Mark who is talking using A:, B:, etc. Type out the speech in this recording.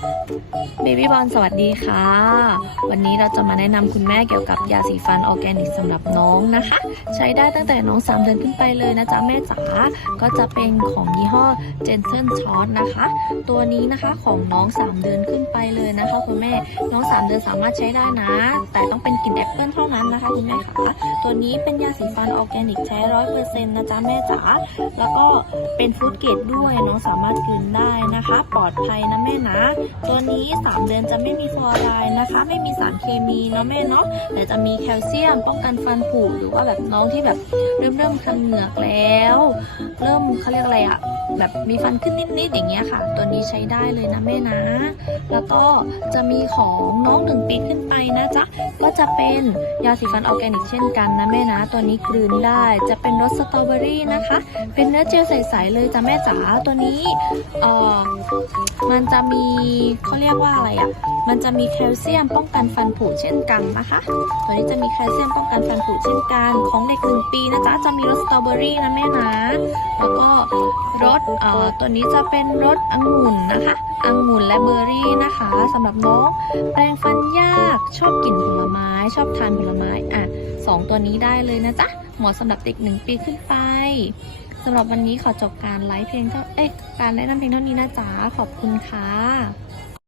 A: Thank you. เบบี้บอลสวัสดีค่ะ วันนี้เราจะมาแนะนำคุณแม่เกี่ยวกับยาสีฟันออร์แกนิกสำหรับน้องนะคะ ใช้ได้ตั้งแต่น้อง 3 เดือนขึ้นไปเลยนะจ๊ะแม่จ๋าก็จะเป็นของยี่ห้อ Gentle s h o t นะคะ ตัวนี้นะคะของน้อง 3 เดือนขึ้นไปเลยนะคะคุณแม่น้อง 3 เดือนสามารถใช้ได้นะ แต่ต้องเป็นกลิ่นแอปเปิลเท่านั้นนะคะคุณแม่ค่ะตัวนี้เป็นยาสีฟันออร์แกนิกใช้ร้อยเปอร์เซ็นต์นะจ๊ะแม่จ๋าแล้วก็เป็นฟู้ดเกรดด้วยน้องสามารถกลืนได้นะคะ ปลอดภัยนะแม่นะตัววนี้ 3 เดือนจะไม่มีฟลูออไรด์นะคะ ไม่มีสารเคมีเนาะแม่เนาะแต่จะมีแคลเซียมป้องกันฟันผุหรือว่าแบบน้องที่แบบเริ่มเริ่มคันเหงือกแล้ว เริ่มเขาเรียกอะไรอะแบบมีฟันขึ้นนิดๆอย่างเงี้ยค่ะ ตัวนี้ใช้ได้เลยนะแม่นะ แล้วก็จะมีของน้องหนึ่งปีขึ้นไปนะจ๊ะก็จะเป็นยาสีฟันออร์แกนิกเช่นกันนะแม่นะตัวนี้กลืนได้จะเป็นรสสตรอเบอรี่นะคะ เป็นเนื้อเจลใสๆเลยจ้ะแม่จ๋าตัวนี้เอ่อมันจะมีเขาเรียกว่าอะไรอะ่ะ มันจะมีแคลเซียมป้องกันฟันผุเช่นกันนะคะ ตัวนี้จะมีแคลเซียมป้องกันฟันผุเช่นกัน ของเด็กหนึ่งปีนะจ๊ะจะมีรสสตรอเบอรี่นะแม่นะแล้วก็รสเอ่อตัวนี้จะเป็นรสองุ่นนะคะองุ่นและเบอร์รี่นะคะสำหรับน้องแปรงฟันยาก ชอบกินผลไม้ ชอบทานผลไม้อะสองตัวนี้ได้เลยนะจ๊ะเหมาะสำหรับเด็กหนึ่งปีขึ้นไปสำหรับวันนี้ขอจบการไลฟ์เพลงเท่า เอ๊ะ การแนะนำเพลงเท่านี้นะจ๊ะ ขอบคุณค่ะ